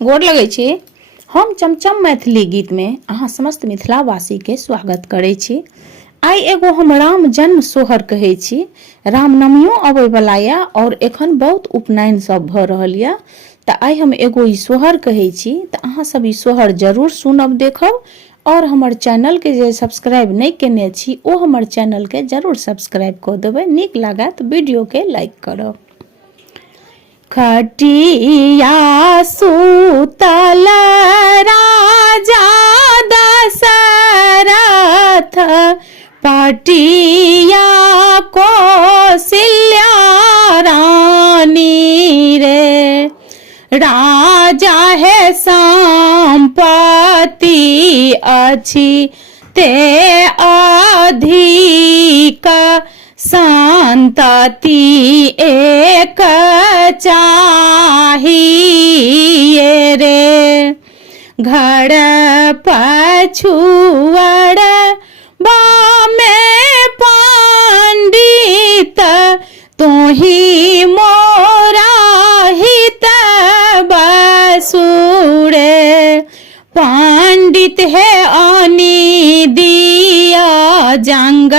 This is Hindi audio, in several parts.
गोर लगै छी। हम चमचम मैथिली गीत में अहाँ समस्त मिथिलावासी के स्वागत करै छी। आई एगो हम राम जन्म सोहर कहै छी। रामनवमियो अबै वाला या और एखन बहुत उपनयन सब भ रहल या, त आई हम एगो ई सोहर कहै छी। त अहाँ सब ई सोहर जरूर सुनब, देखब और हमर चैनल के जे सब्सक्राइब नहीं केने छी ओ हमर चैनल के जरूर सब्सक्राइब क देबै। नीक लागत वीडियो के लाइक करब। खटिया सुतल राजा दशरथ, पटिया कौशल्या रानी रे। राजा है संपत्ति अछि ते अधिक, संतति एक चाहिए रे। घर पछुअर बामे पंडित, तोही मोरा हित बसुरे। पंडित है आनी दिया जंग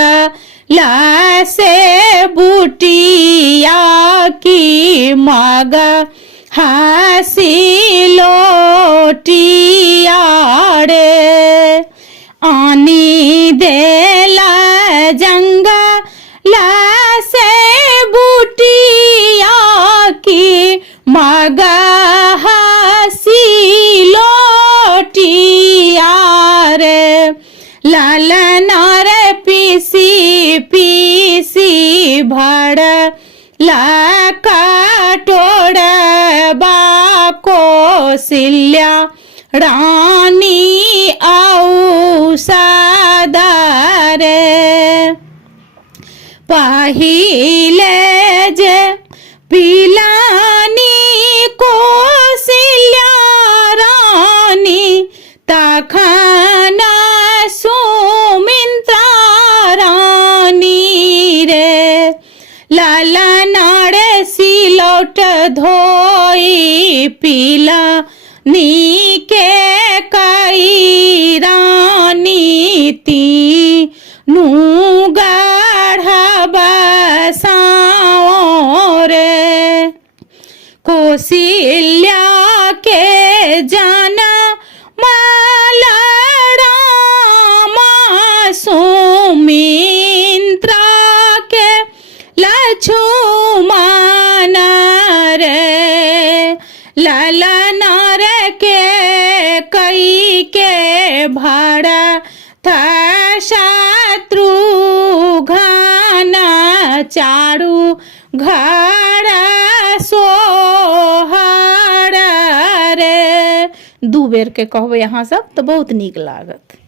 से बुटिया की मग हसी लोटिया रे। आनी देला जंग से बुटिया की मग हसी लोटिया रे। लालना रे पीसी पीसी भर ला कटोर कौशल्या रानी औषध रे। पहिले जे पिलानी कौशल्या रानी, तखन सुमित्रा रानी रे। लालना रे सिलौट धोई पिला नी के कई रानी, तीनू गढ़ बसाओ रे। कौशल्या के जनम रामा, सुमित्रा के लक्ष्मण रे। ललन रे के कई के भरत शत्रुघ्न, चारू घर सोहर रे। दू बेर के कहबै अहाँ सब तो बहुत नीक लागत।